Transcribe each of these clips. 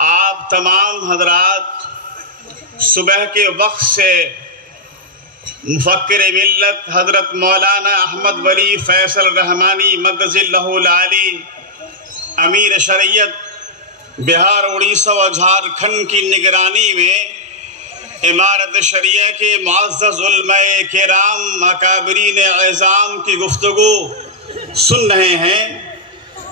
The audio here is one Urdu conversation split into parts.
آپ تمام حضرات صبح کے وقت سے مفکر ملت حضرت مولانا احمد ولی فیصل رحمانی مدظ اللہ العالی امیر شریعت بہار اڑیسہ و جھارکھنڈ کی نگرانی میں امارت شریعہ کے معزز علماء کرام اکابرین اعظام کی گفتگو سن رہے ہیں،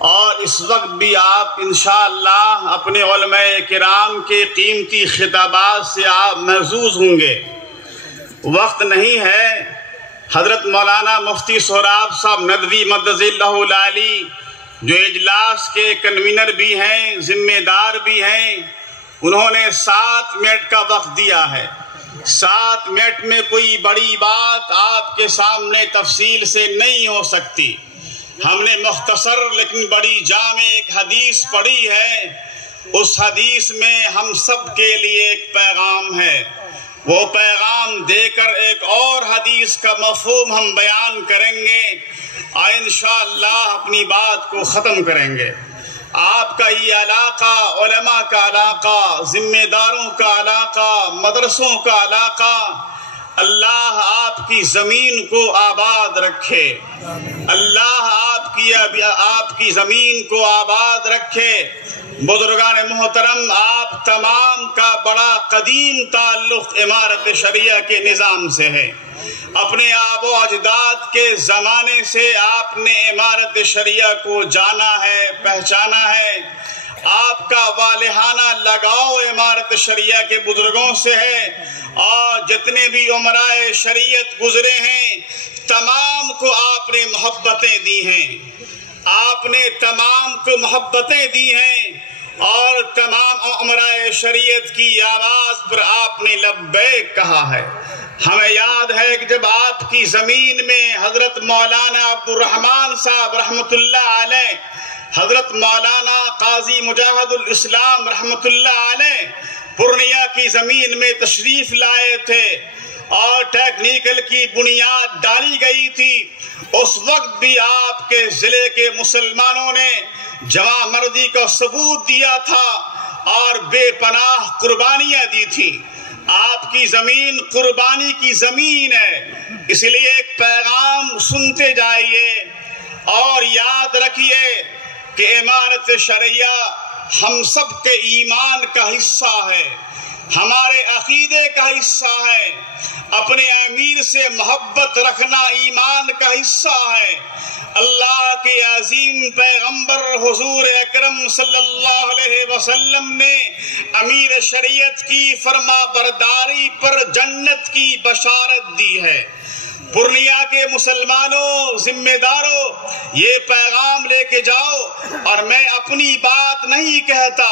اور اس وقت بھی آپ انشاءاللہ اپنے علماء کرام کے قیمتی خطابات سے آپ محظوظ ہوں گے۔ وقت نہیں ہے، حضرت مولانا مفتی سہراب صاحب ندوی مدظ اللہ العالی جو اجلاس کے کنوینر بھی ہیں، ذمہ دار بھی ہیں، انہوں نے 7 منٹ کا وقت دیا ہے۔ 7 منٹ میں کوئی بڑی بات آپ کے سامنے تفصیل سے نہیں ہو سکتی۔ ہم نے مختصر لیکن بڑی جامع ایک حدیث پڑھی ہے، اس حدیث میں ہم سب کے لیے ایک پیغام ہے، وہ پیغام دے کر ایک اور حدیث کا مفہوم ہم بیان کریں گے اور انشاءاللہ اپنی بات کو ختم کریں گے۔ آپ کا یہ علاقہ علماء کا علاقہ، ذمہ داروں کا علاقہ، مدرسوں کا علاقہ، اللہ آپ کی زمین کو آباد رکھے، اللہ آپ کی زمین کو آباد رکھے۔ بزرگان محترم، آپ تمام کا بڑا قدیم تعلق امارت شریعہ کے نظام سے ہے۔ اپنے آب و اجداد کے زمانے سے آپ نے امارت شریعہ کو جانا ہے، پہچانا ہے۔ آپ کا والہانہ لگاؤ امارت شریعہ کے بزرگوں سے ہے، اور جتنے بھی امرائے شریعت گزرے ہیں تمام کو آپ نے محبتیں دی ہیں، آپ نے تمام کو محبتیں دی ہیں، اور تمام امرائے شریعت کی آواز پر آپ نے لبیک کہا ہے۔ ہمیں یاد ہے کہ جب آپ کی زمین میں حضرت مولانا عبد الرحمن صاحب رحمۃ اللہ علیہ، حضرت مولانا قاضی مجاہد الاسلام رحمۃ اللہ علیہ پورنیہ کی زمین میں تشریف لائے تھے اور ٹیکنیکل کی بنیاد ڈالی گئی تھی، اس وقت بھی آپ کے ضلع کے مسلمانوں نے جواں مردی کا ثبوت دیا تھا اور بے پناہ قربانیاں دی تھی۔ آپ کی زمین قربانی کی زمین ہے، اس لیے ایک پیغام سنتے جائیے اور یاد رکھیے کہ امارت شریعہ ہم سب کے ایمان کا حصہ ہے، ہمارے عقیدے کا حصہ ہے۔ اپنے امیر سے محبت رکھنا ایمان کا حصہ ہے۔ اللہ کے عظیم پیغمبر حضور اکرم صلی اللہ علیہ وسلم نے امیر شریعت کی فرما برداری پر جنت کی بشارت دی ہے۔ پورنیہ کے مسلمانوں، ذمہ داروں، یہ پیغام لے کے جاؤ، اور میں اپنی بات نہیں کہتا،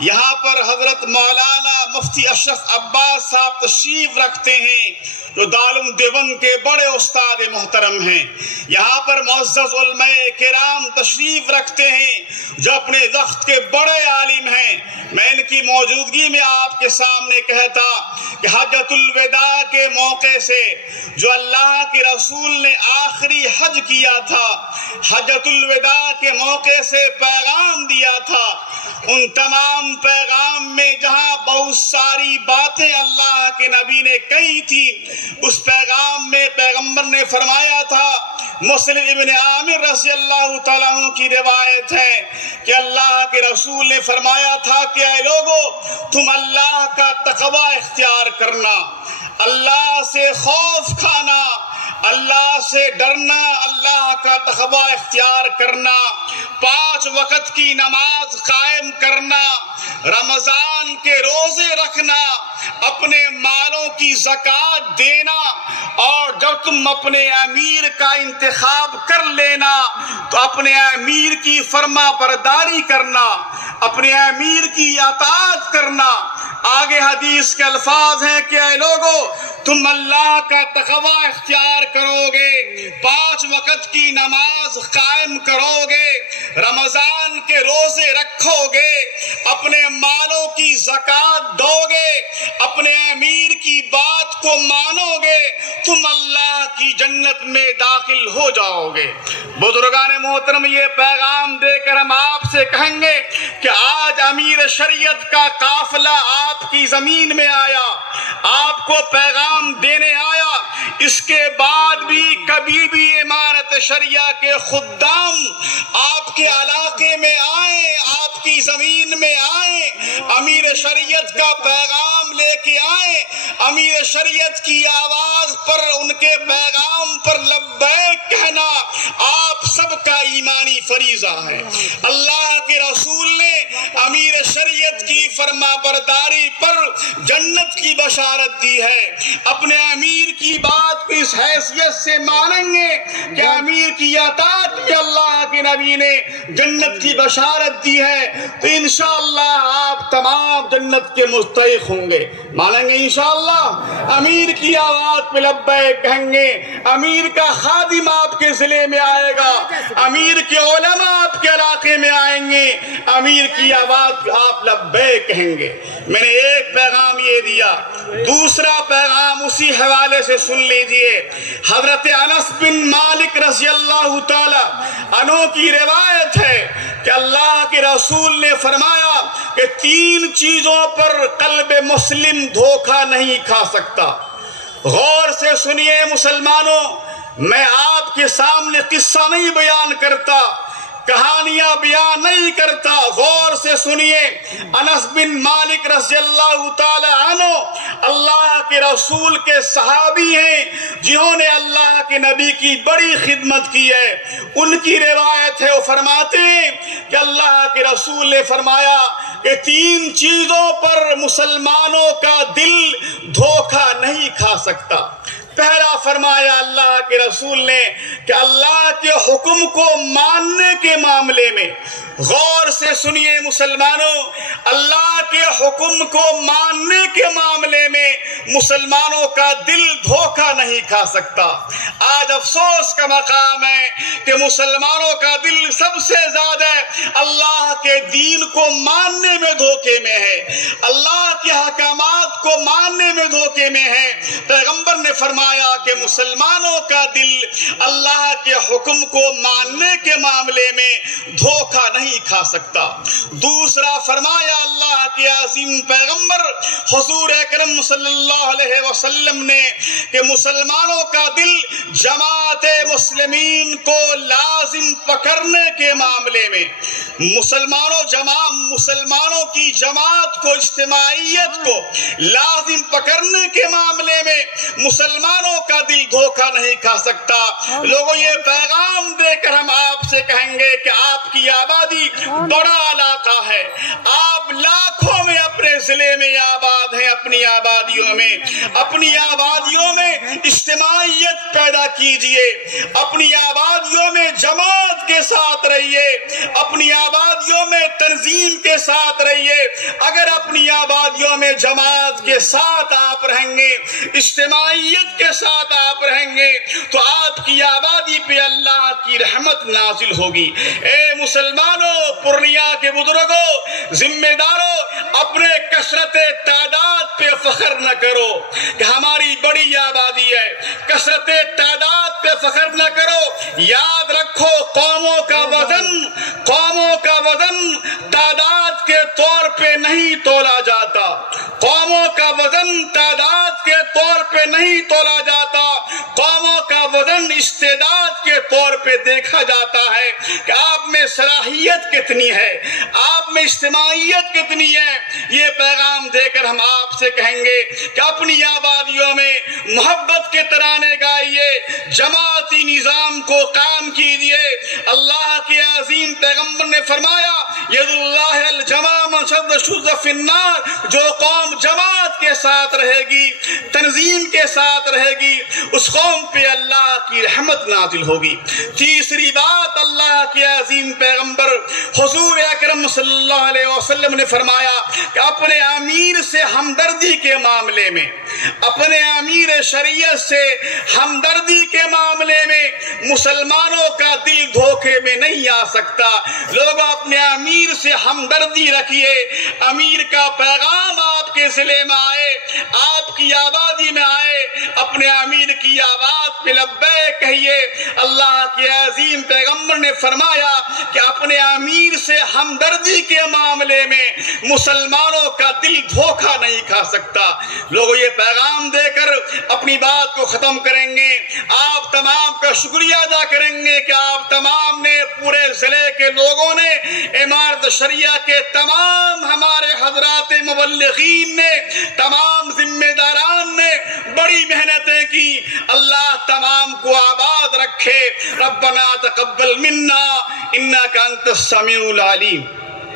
یہاں پر حضرت مولانا مفتی اشرف عباس صاحب تشریف رکھتے ہیں جو دارالعلوم دیوبند کے بڑے استاد محترم ہیں، یہاں پر معزز علماء کرام تشریف رکھتے ہیں جو اپنے وقت کے بڑے عالم ہیں۔ میں ان کی موجودگی میں آپ کے سامنے کہتا کہ حجۃ الوداع کے موقع سے جو اللہ کے رسول نے آخری حج کیا تھا، حجۃ الوداع کے موقع سے پیغام دیا تھا، ان تمام پیغام میں جہاں بہت ساری باتیں اللہ کے نبی نے کہی تھی، اس پیغام میں پیغمبر نے فرمایا تھا، مسلم ابن عامر رضی اللہ تعالیٰ عنہ کی روایت ہے کہ اللہ کے رسول نے فرمایا تھا کہ اے لوگو، تم اللہ کا تقوی اختیار کرنا، اللہ سے خوف کھانا، اللہ سے ڈرنا، اللہ کا تقوی اختیار کرنا، 5 وقت کی نماز قائم کرنا، رمضان کے روزے رکھنا، اپنے مالوں کی زکوٰۃ دینا، اور جب تم اپنے امیر کا انتخاب کر لینا تو اپنے امیر کی فرما برداری کرنا، اپنے امیر کی اطاعت کرنا۔ آگے حدیث کے الفاظ ہیں کہ اے لوگو، تم اللہ کا تقوی اختیار کرو گے، 5 وقت کی نماز قائم کرو گے، رمضان کے روزے رکھو گے، اپنے مالوں کی زکوٰۃ دو گے، اپنے امیر کی بات کو مانو گے، تم اللہ کی جنت میں داخل ہو جاؤ گے۔ بزرگان محترم، یہ پیغام دے کر ہم آپ سے کہیں گے کہ آج امیر شریعت کا قافلہ آپ کی زمین میں آیا، آپ کو پیغام دینے آیا، اس کے بعد بھی کبھی بھی امارت شریعہ کے خدام آپ کے علاقے میں آئیں، آپ کی زمین میں آئیں، امیر شریعت کا پیغام لے کے آئیں، امیر شریعت کی آواز پر، ان کے پیغام پر لبیک کہنا آپ سب کا ایمانی فریضہ ہے۔ اللہ کے رسول نے امیر شریعت کی فرما برداری پر جنت کی بشارت دی ہے۔ اپنے امیر کی بات کو اس حیثیت سے مانیں گے کہ امیر کی اطاعت میں اللہ کے نبی نے جنت کی بشارت دی ہے، تو انشاءاللہ آپ تمام جنت کے مستحق ہوں گے۔ مانیں گے انشاءاللہ؟ امیر کی آواز پہ لبیک کہیں گے، امیر کا خادم آپ کے ضلع میں آئے گا، امیر کے علماء آپ کے علاقے میں آئیں گے، امیر کی آواز پہ آپ لبیک کہیں گے۔ میں نے ایک پیغام یہ دیا، دوسرا پیغام اسی حوالے سے سن لیجئے۔ حضرت انس بن مالک رضی اللہ تعالی عنہ کی روایت ہے کہ اللہ کے رسول نے فرمایا کہ 3 چیزوں پر قلب مسلم دھوکہ نہیں کھا سکتا۔ غور سے سنیے مسلمانوں، میں آپ کے سامنے قصہ نہیں بیان کرتا، کہانیاں بیان نہیں کرتا، غور سے سنیے۔ انس بن مالک رضی اللہ تعالی عنہ اللہ کے رسول کے صحابی ہیں، جنہوں نے اللہ کے نبی کی بڑی خدمت کی ہے۔ ان کی روایت ہے، وہ فرماتے ہیں کہ اللہ کے رسول نے فرمایا کہ 3 چیزوں پر مسلمانوں کا دل دھوکہ نہیں کھا سکتا۔ پہلا فرمایا اللہ کے رسول نے کہ اللہ کے حکم کو ماننے کے معاملے میں، غور سے سنیے مسلمانوں، اللہ کے حکم کو ماننے کے معاملے میں مسلمانوں کا دل دھوکہ نہیں کھا سکتا۔ آج افسوس کا مقام ہے کہ مسلمانوں کا دل سب سے زیادہ اللہ کے دین کو ماننے میں دھوکے میں ہے، اللہ کے احکامات کو ماننے میں دھوکے میں ہے۔ پیغمبر نے فرمایا کہ مسلمانوں کا دل اللہ کے حکم کو ماننے کے معاملے میں دھوکہ نہیں کھا سکتا۔ دوسرا فرمایا اللہ کے عظیم پیغمبر حضور اکرم صلی اللہ علیہ وسلم نے کہ مسلمانوں کا دل جماعت مسلمین کو لازم پکڑنے کے معاملے میں، مسلمانوں کی جماعت کو، اجتماعیت کو لازم پکڑنے کے معاملے میں مسلمانوں کا دل دھوکہ نہیں کھا سکتا۔ لوگوں، یہ پیغام دے کر ہم آپ سے کہیں گے کہ آپ کی آبادی بڑا علاقہ ہے، آپ لاکھوں میں اپنے ضلع میں آباد ہیں، اپنی آبادیوں میں اجتماعیت پیدا کیجئے، اپنی آبادیوں میں جماعت کے ساتھ رہیے، اپنی آبادیوں میں تنظیم کے ساتھ رہیے۔ اگر اپنی آبادیوں میں جماعت کے ساتھ آپ رہیں گے، اجتماعیت کے ساتھ آپ رہیں گے، تو آپ کی آبادی پہ اللہ کی رحمت نازل ہوگی۔ اے مسلمانوں، پورنیہ کے بزرگوں، ذمہ داروں، اپنے کثرت تعداد پہ فخر نہ کرو کہ ہماری بڑی آبادی ہے، کثرت تعداد پہ فخر نہ کرو۔ یاد رکھو، قوموں کا وزن تعداد کے طور پہ نہیں تولا جاتا، قوموں کا وزن تعداد کے طور پہ نہیں تولا جاتا، قوموں کا وزن استعداد کے طور پہ دیکھا جاتا ہے کہ آپ میں صلاحیت کتنی ہے، آپ میں اجتماعیت کتنی ہے۔ یہ پیغام دے کر ہم آپ سے کہیں گے کہ اپنی آبادیوں میں محبت کے ترانے گائیے، جماعتی نظام کو قائم کیجئے۔ اللہ کے عظیم پیغمبر نے فرمایا، ید اللہ الجماع من شد فی النار، جو قوم جماعت کے ساتھ رہے گی، تنظیم کے ساتھ رہے گی، اس قوم پہ اللہ کی رحمت نازل ہوگی۔ تیسری بات، اللہ کے عظیم پیغمبر حضور اکرم صلی اللہ علیہ وسلم نے فرمایا کہ اپنے امیر سے ہمدردی کے معاملے میں، اپنے امیر شریعت سے ہمدردی کے معاملے میں مسلمانوں کا دل دھوکے میں نہیں آ سکتا۔ لوگوں اپنے امیر سے ہمدردی رکھیے، امیر کا پیغام آپ کے ضلع میں آئے، آپ کی آبادی میں آئے، اپنے امیر کی آواز پہ لبیک کہیے۔ اللہ کے عظیم پیغمبر نے فرمایا کہ اپنے امیر سے ہمدردی کے معاملے میں مسلمانوں کا دل دھوکہ نہیں کھا سکتا۔ لوگوں یہ پیغام دے کر اپنی بات کو ختم کریں گے۔ آپ تمام کا شکریہ ادا کریں گے کہ آپ تمام نے، پورے ضلع کے لوگوں نے، امارت شریعہ کے تمام ہمارے حضرات مبلغین نے، تمام ذمہ داران نے بڑی محنتیں کی۔ اللہ تمام کو آباد رکھے۔ ربنا تقبل منا انک انت السمیع العلیم۔